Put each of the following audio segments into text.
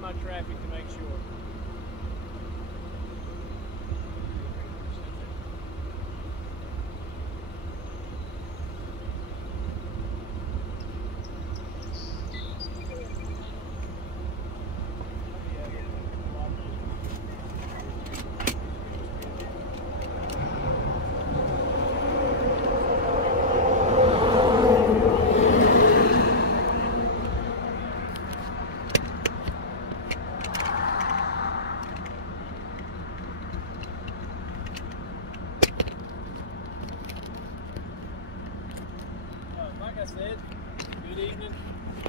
run my traffic to make sure. Like I said, good evening.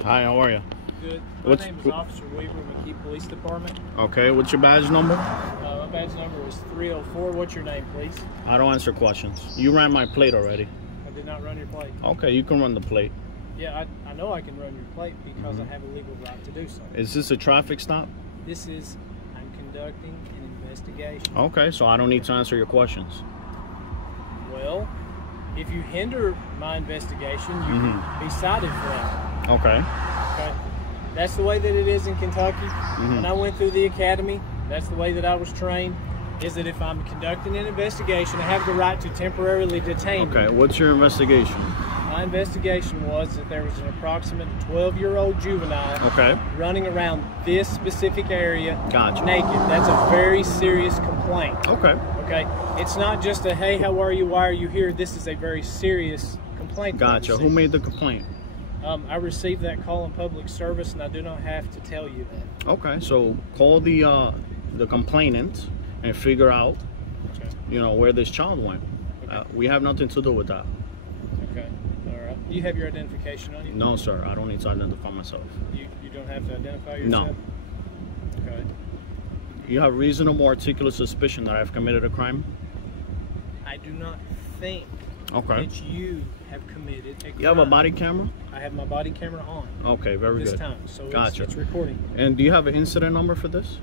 Hi, how are you? Good. My name is Officer Weaver, McKee Police Department. Okay, what's your badge number? My badge number is 304. What's your name, please? I don't answer questions. You ran my plate already. I did not run your plate. Okay, you can run the plate. Yeah, I know I can run your plate because I have a legal right to do so. Is this a traffic stop? This is, I'm conducting an investigation. Okay, so I don't need to answer your questions. Well, if you hinder my investigation, you can be cited for that. Okay. Okay. That's the way that it is in Kentucky. When I went through the academy, that's the way that I was trained, is that if I'm conducting an investigation, I have the right to temporarily detain you. Okay, what's your investigation? My investigation was that there was an approximate 12-year-old juvenile running around this specific area naked. That's a very serious complaint. Okay. Okay. It's not just a, hey, how are you? Why are you here? This is a very serious complaint. Gotcha. Who made the complaint? I received that call in public service, and I do not have to tell you that. Okay, so call the complainant and figure out, you know, where this child went. We have nothing to do with that. Okay. All right. Do you have your identification on you? No, sir. I don't need to identify myself. You don't have to identify yourself? No. Okay. You have reasonable articulate suspicion that I've committed a crime? I do not think that you have committed a crime. You have a body camera? I have my body camera on. Okay, very good. This time, so gotcha. It's recording. And do you have an incident number for this?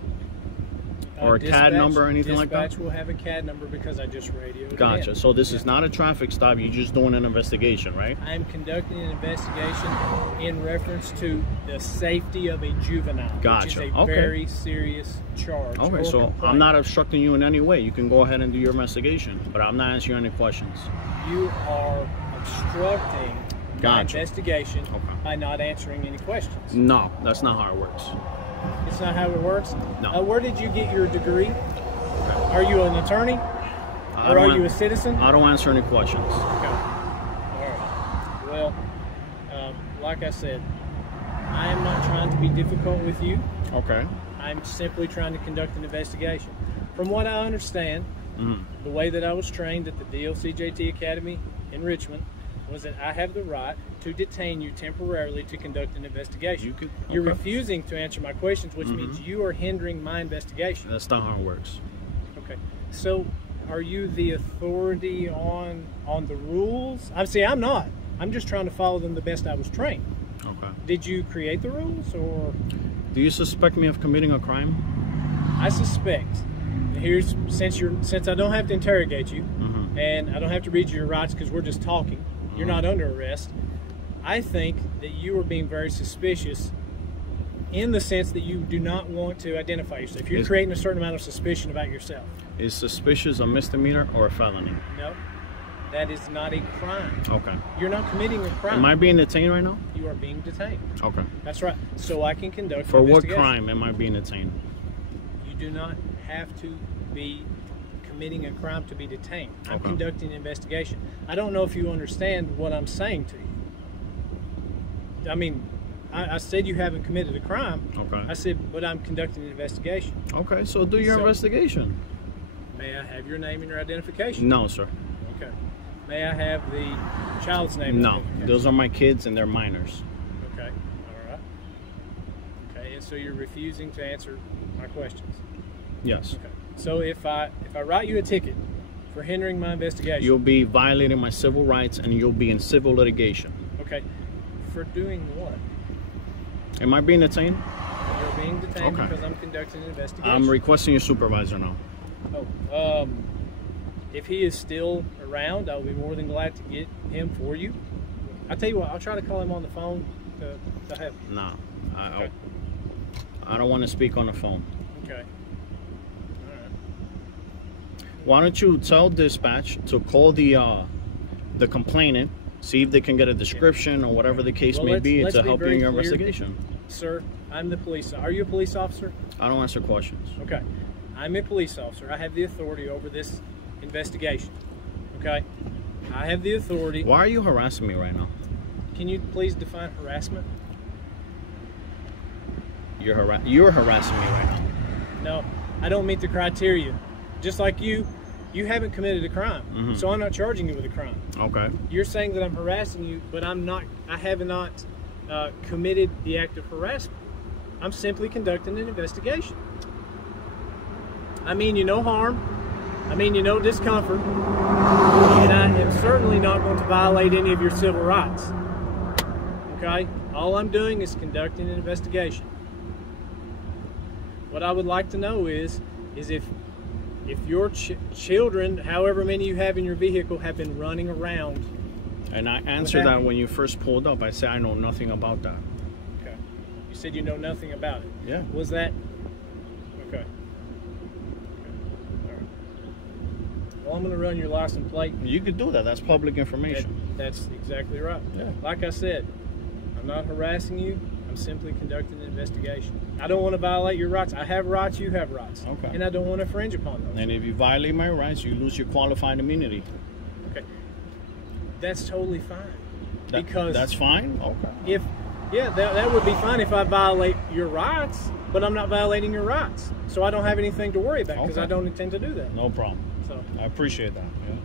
Or a CAD number or anything like that? Dispatch will have a CAD number because I just radioed Gotcha. it in. So this is not a traffic stop. You're just doing an investigation, right? I am conducting an investigation in reference to the safety of a juvenile, which is a very serious charge. Okay, so complaint. I'm not obstructing you in any way. You can go ahead and do your investigation, but I'm not answering any questions. You are obstructing my investigation by not answering any questions. No, that's not how it works. It's not how it works? No. Where did you get your degree? Are you an attorney? Or are you a citizen? I don't answer any questions. Okay. All right. Well, like I said, I am not trying to be difficult with you. Okay. I'm simply trying to conduct an investigation. From what I understand, the way that I was trained at the DLCJT Academy in Richmond was that I have the right to detain you temporarily to conduct an investigation. You're refusing to answer my questions, which means you are hindering my investigation. That's not how it works. Okay. So, are you the authority on the rules? I'm not. I'm just trying to follow them the best I was trained. Okay. Did you create the rules, or? Do you suspect me of committing a crime? I suspect. Since I don't have to interrogate you, and I don't have to read you your rights because we're just talking. You're not under arrest. I think that you are being very suspicious in the sense that you do not want to identify yourself. You're creating a certain amount of suspicion about yourself. Is suspicious a misdemeanor or a felony? No, that is not a crime. Okay. You're not committing a crime. Am I being detained right now? You are being detained. Okay. That's right. So I can conduct For an what investigation. crime am I being detained? You do not have to be committing a crime to be detained. I'm conducting an investigation. I don't know if you understand what I'm saying to you. I mean, I said you haven't committed a crime. Okay. I said, but I'm conducting an investigation. Okay, so do your investigation. May I have your name and your identification? No, sir. Okay. May I have the child's name? No, those are my kids and they're minors. Okay. All right. Okay, and so you're refusing to answer my questions? Yes. Okay. So if I write you a ticket for hindering my investigation, you'll be violating my civil rights and you'll be in civil litigation. Okay. For doing what? Am I being detained? You're being detained because I'm conducting an investigation. I'm requesting your supervisor now. Oh, if he is still around, I'll be more than glad to get him for you. I'll tell you what, I'll try to call him on the phone to help you. No, I don't want to speak on the phone. Okay. All right. Why don't you tell dispatch to call the complainant, see if they can get a description or whatever the case may be to help you in your investigation. Sir, I'm the police. Are you a police officer? I don't answer questions. Okay. I'm a police officer. I have the authority over this investigation. Okay? I have the authority. Why are you harassing me right now? Can you please define harassment? You're harassing me right now. No, I don't meet the criteria. Just like you haven't committed a crime, so I'm not charging you with a crime. Okay. You're saying that I'm harassing you, but I'm not. I have not committed the act of harassment. I'm simply conducting an investigation. I mean you no harm. I mean you no discomfort, and I am certainly not going to violate any of your civil rights. Okay? All I'm doing is conducting an investigation. What I would like to know is if your children, however many you have in your vehicle, have been running around. And I answered that when you first pulled up. I said I know nothing about that. Okay. You said you know nothing about it. Yeah. Was that? Okay. All right. Well, I'm going to run your license plate. You could do that. That's public information. That's exactly right. Yeah. Like I said, I'm not harassing you. I'm simply conducting an investigation. I don't want to violate your rights. I have rights, you have rights. Okay. And I don't want to infringe upon those. And if you violate my rights, you lose your qualified immunity. Okay. That's totally fine. Because that's fine? Okay. That would be fine if I violate your rights, but I'm not violating your rights. So I don't have anything to worry about because I don't intend to do that. No problem. So I appreciate that. Yeah.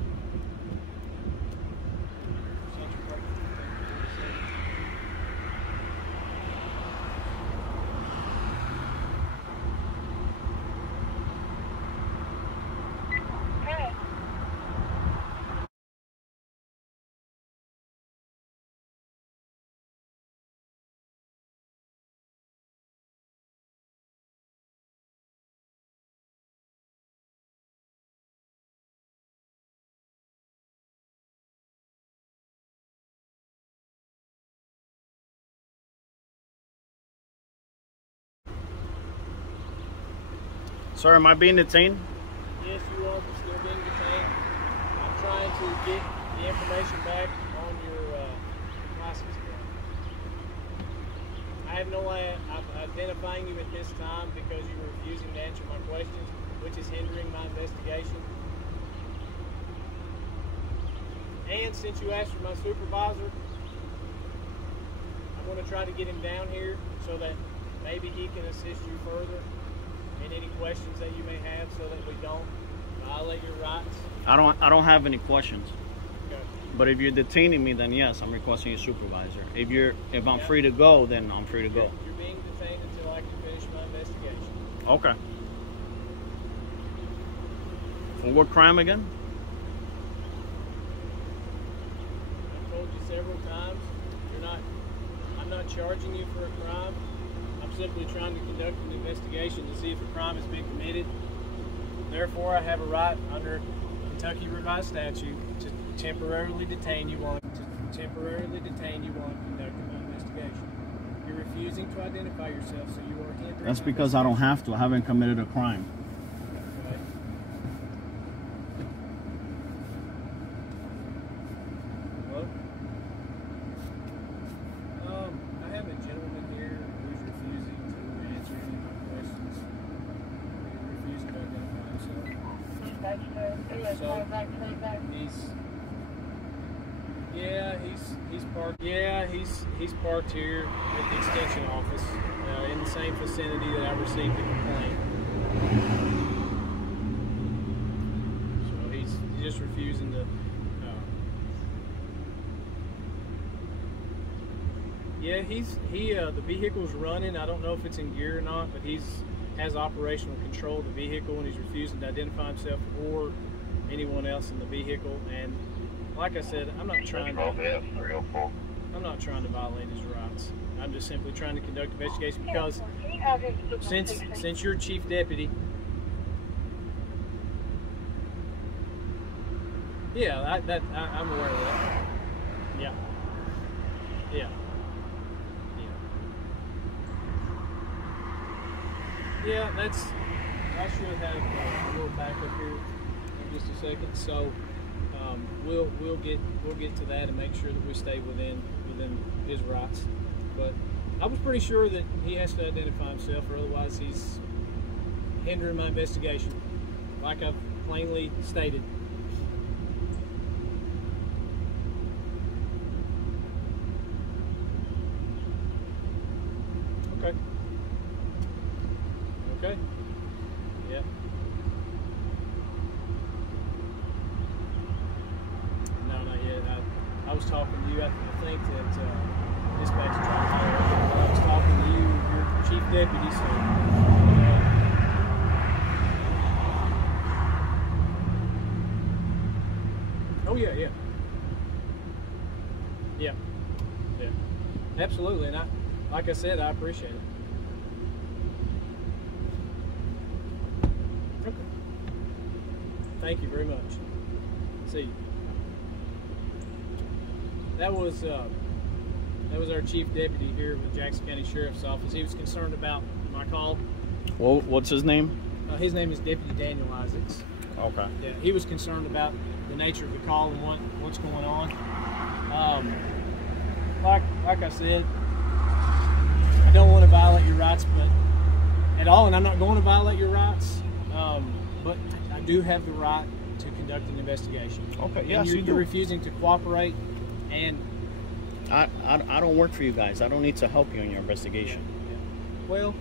Sir, am I being detained? Yes, you are still being detained. I'm trying to get the information back on your license plate. I have no way of identifying you at this time because you were refusing to answer my questions, which is hindering my investigation. And since you asked for my supervisor, I'm going to try to get him down here so that maybe he can assist you further in any questions that you may have, so that we don't violate your rights. I don't have any questions. Okay. But if you're detaining me, then yes, I'm requesting your supervisor. If I'm free to go, then I'm free to go. You're being detained until I can finish my investigation. Okay. For what crime again? I've told you several times, I'm not charging you for a crime. I'm simply trying to conduct an investigation to see if a crime has been committed. Therefore, I have a right under Kentucky Revised Statute to temporarily detain you while conducting my investigation. You're refusing to identify yourself, so you are hindering. That's because I don't have to. I haven't committed a crime. Okay. Hello? I have a gentleman here who's refusing to answer any of my questions. He's refusing to identify himself. He's parked here at the extension office in the same vicinity that I received the complaint. So he's just refusing to. The vehicle's running. I don't know if it's in gear or not, but has operational control of the vehicle, and he's refusing to identify himself or anyone else in the vehicle. And like I said, I'm not trying to violate his rights. I'm just simply trying to conduct an investigation because since you're chief deputy, I'm aware of that. Yeah. Yeah, that's. I should have a little backup here in just a second. So we'll get to that and make sure that we stay within his rights. But I was pretty sure that he has to identify himself, or otherwise he's hindering my investigation, like I've plainly stated. Okay. Okay. Yeah. No, not yet. I was talking to you. I think that dispatch tried to holler. I was talking to you, your chief deputy, so. Oh yeah, yeah. Yeah. Yeah. Absolutely, and like I said, I appreciate it. Okay. Thank you very much. See you. That was our chief deputy here with Jackson County Sheriff's Office. He was concerned about my call. Well, what's his name? His name is Deputy Daniel Isaacs. Okay. Yeah, he was concerned about the nature of the call and what's going on. Like I said, I don't want to violate your rights, but at all, and I'm not going to violate your rights. But I do have the right to conduct an investigation. Okay. Yes, you're refusing to cooperate, and I don't work for you guys. I don't need to help you in your investigation. Yeah. Well,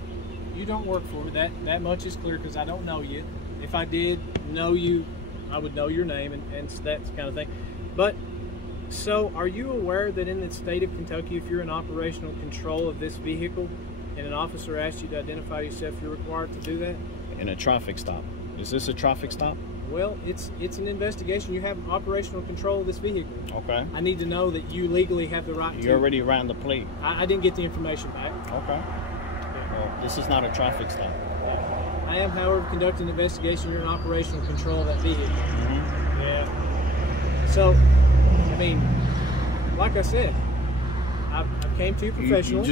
you don't work for me. That much is clear because I don't know you. If I did know you, I would know your name and that kind of thing. But so, are you aware that in the state of Kentucky, if you're in operational control of this vehicle and an officer asks you to identify yourself, you're required to do that? In a traffic stop. Is this a traffic stop? Well, it's an investigation. You have operational control of this vehicle. Okay. I need to know that you legally have the right to. You already ran the plate. I didn't get the information back. Okay. Yeah. Well, this is not a traffic stop. I am, however, conducting an investigation. You're in operational control of that vehicle. Mm-hmm. Yeah. So, I mean, like I said, I came to you professional.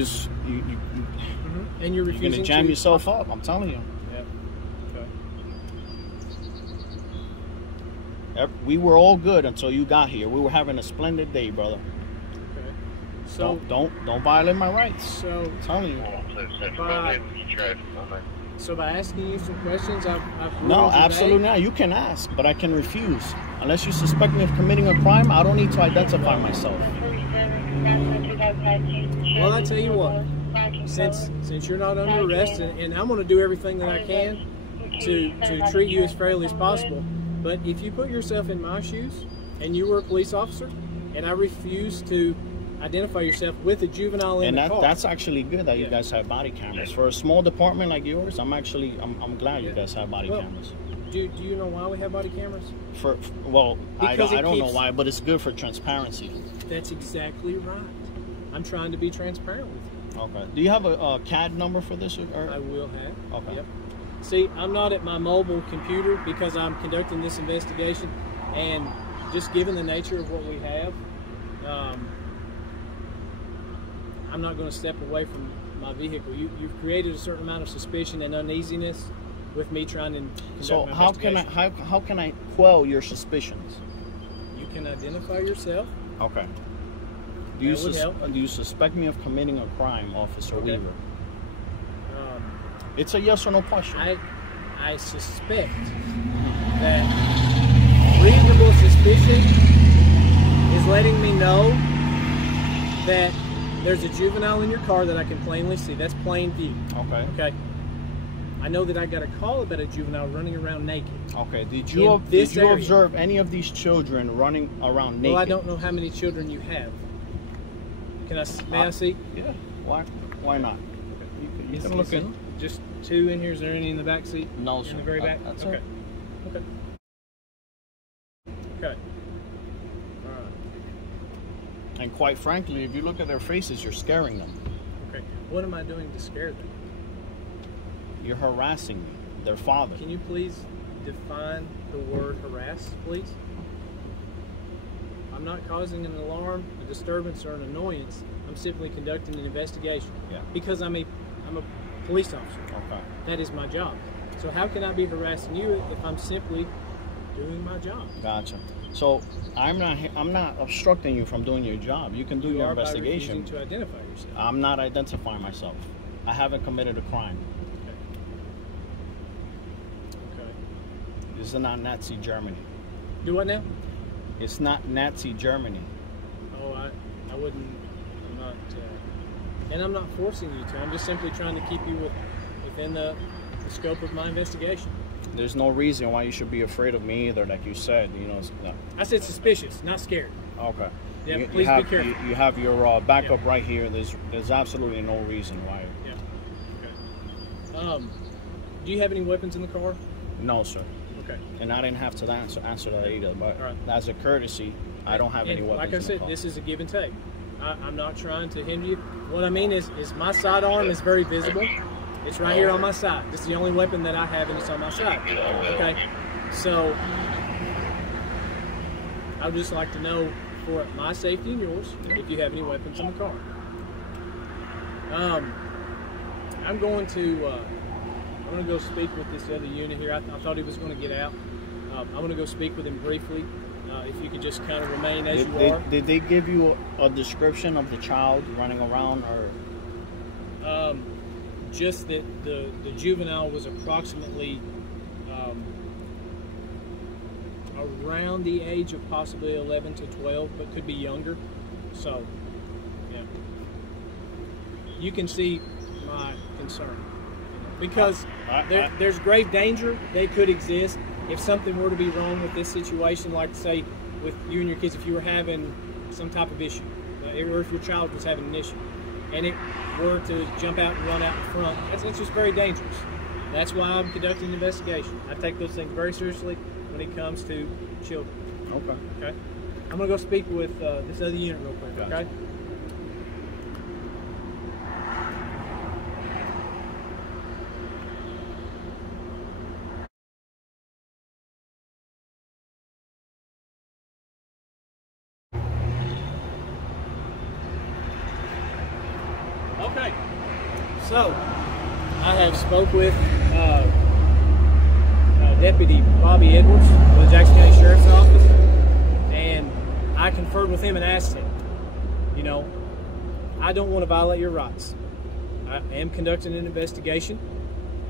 And you're refusing. You're gonna jam yourself up. I'm telling you. Yeah. Okay. We were all good until you got here. We were having a splendid day, brother. Okay. So don't violate my rights. So I'm telling you. So by asking you some questions, I've no, absolutely not. You can ask, but I can refuse. Unless you suspect me of committing a crime, I don't need to identify myself. Well, I tell you what, since you're not under arrest, and I'm going to do everything that I can to treat you as fairly as possible, but if you put yourself in my shoes, and you were a police officer, and I refuse to identify yourself with a juvenile in the car. And that's actually good that you guys have body cameras. For a small department like yours, I'm glad you guys have body cameras. Do you know why we have body cameras? I don't know why, but it's good for transparency. That's exactly right. I'm trying to be transparent with you. Okay. Do you have a CAD number for this? I will have. Okay. Yep. See, I'm not at my mobile computer because I'm conducting this investigation, and just given the nature of what we have, I'm not going to step away from my vehicle. You've created a certain amount of suspicion and uneasiness with me trying to conduct so my how investigation. can I quell your suspicions? You can identify yourself. Okay. Do you suspect me of committing a crime, Officer Weaver? It's a yes or no question. I suspect that reasonable suspicion is letting me know that there's a juvenile in your car that I can plainly see. That's plain view. Okay. Okay. I know that I got a call about a juvenile running around naked. Okay. Did you observe any of these children running around naked? Well, I don't know how many children you have. May I see? Yeah. Why not? Okay. You can look in. Just two in here. Is there any in the back seat? No, sir. In the very back? That's okay. it. Okay. Okay. All right. And quite frankly, if you look at their faces, you're scaring them. Okay. What am I doing to scare them? You're harassing me, their father. Can you please define the word harass, please? I'm not causing an alarm, a disturbance, or an annoyance. I'm simply conducting an investigation. Yeah. Because I'm a police officer. Okay. That is my job. So how can I be harassing you if I'm simply doing my job? Gotcha. So I'm not obstructing you from doing your job. You can do your investigation. You are by refusing to identify yourself. I'm not identifying myself. I haven't committed a crime. Okay. This is not Nazi Germany. Do what now? It's not Nazi Germany. Oh, I wouldn't. I'm not. And I'm not forcing you to. I'm just simply trying to keep you within the scope of my investigation. There's no reason why you should be afraid of me either, like you said. You know. No. I said suspicious, not scared. Okay. Yeah, please be careful. You have your backup right here. There's absolutely no reason why. Yeah. Okay. Do you have any weapons in the car? No, sir. Okay. And I didn't have to answer that either. But right. As a courtesy, I don't have any weapons. Like I said, this is a give and take. I'm not trying to hinder you. What I mean is my sidearm is very visible. It's right here on my side. This is the only weapon that I have, and it's on my side. Okay. So I would just like to know, for my safety and yours, if you have any weapons in the car. I'm going to go speak with this other unit here. I thought he was going to get out. I'm going to go speak with him briefly. If you could just kind of remain as you are. Did they give you a description of the child running around, or? Just that the juvenile was approximately around the age of possibly 11 to 12, but could be younger. So, yeah. You can see my concern. Because there's grave danger. They could exist. If something were to be wrong with this situation, like say with you and your kids, if you were having some type of issue, or if your child was having an issue, and it were to jump out and run out in front, that's just very dangerous. That's why I'm conducting an investigation. I take those things very seriously when it comes to children. Okay? I'm going to go speak with this other unit real quick, okay? Okay, so I have spoke with Deputy Bobby Edwards of the Jackson County Sheriff's Office, and I conferred with him and asked him, you know, I don't want to violate your rights. I am conducting an investigation,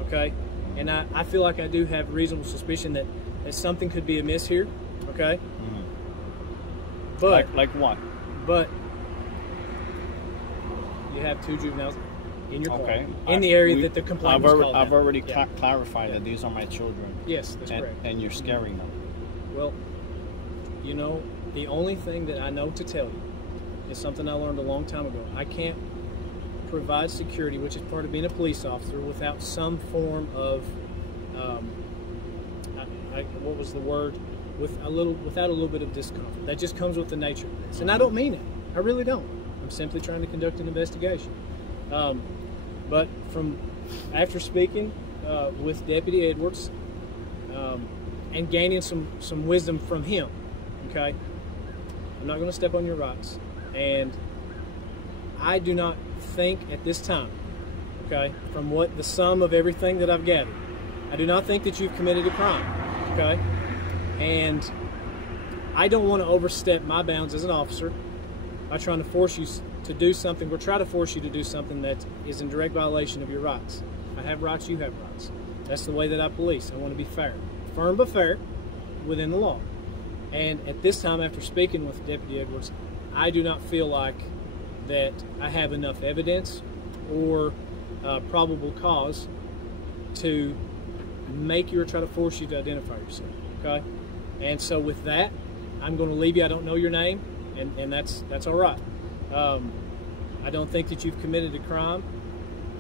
okay, and I feel like I do have reasonable suspicion that something could be amiss here, okay? Mm-hmm. But like what? But you have two juveniles in your car, okay. in the area that the complaint was called. I've already clarified that these are my children. Yes, that's correct. And you're scaring them. Well, you know, the only thing that I know to tell you is something I learned a long time ago. I can't provide security, which is part of being a police officer, without some form of, what was the word? Without a little bit of discomfort. That just comes with the nature of this. And I don't mean it. I really don't. I'm simply trying to conduct an investigation. But after speaking with Deputy Edwards and gaining some wisdom from him, okay, I'm not going to step on your rights. And I do not think at this time, okay, from what the sum of everything that I've gathered, I do not think that you've committed a crime, okay? And I don't want to overstep my bounds as an officer by trying to force you to do something, or try to force you to do something that is in direct violation of your rights. I have rights, you have rights. That's the way that I police. I want to be fair. Firm but fair within the law. And at this time, after speaking with Deputy Edwards, I do not feel like that I have enough evidence or probable cause to make you or try to force you to identify yourself, okay? And so with that, I'm going to leave you. I don't know your name, and that's all right. I don't think that you've committed a crime,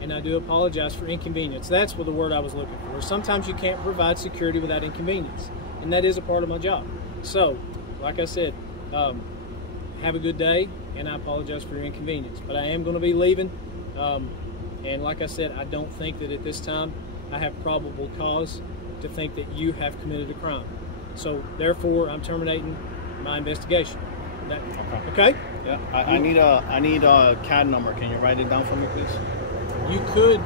and I do apologize for inconvenience. That's what the word I was looking for. Sometimes you can't provide security without inconvenience, and that is a part of my job. So, like I said, have a good day, and I apologize for your inconvenience. But I am going to be leaving, and like I said, I don't think that at this time I have probable cause to think that you have committed a crime. So, therefore, I'm terminating my investigation. Okay? Yeah. I need a CAD number. Can you write it down for me, please? You could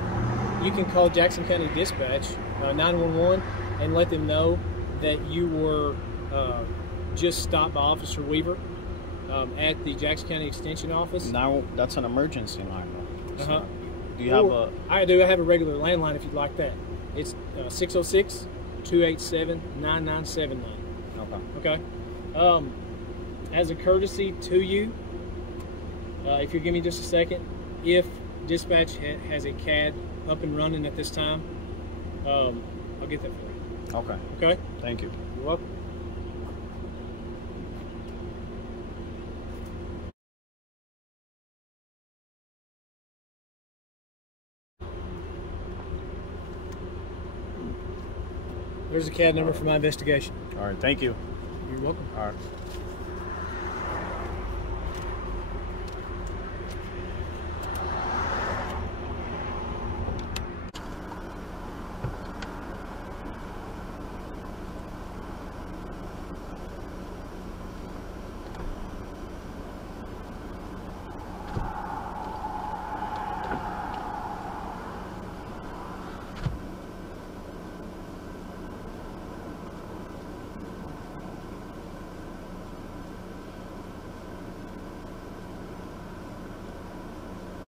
you can call Jackson County Dispatch 911 and let them know that you were just stopped by Officer Weaver at the Jackson County Extension Office. Now that's an emergency line. Uh-huh. Do you have a? I do. I have a regular landline if you'd like that. It's 606-287-9979. Okay. Okay. As a courtesy to you, if you give me just a second, if dispatch has a CAD up and running at this time, I'll get that for you. Okay. Okay. Thank you. You're welcome. There's a CAD number for my investigation. All right. Thank you. You're welcome. All right.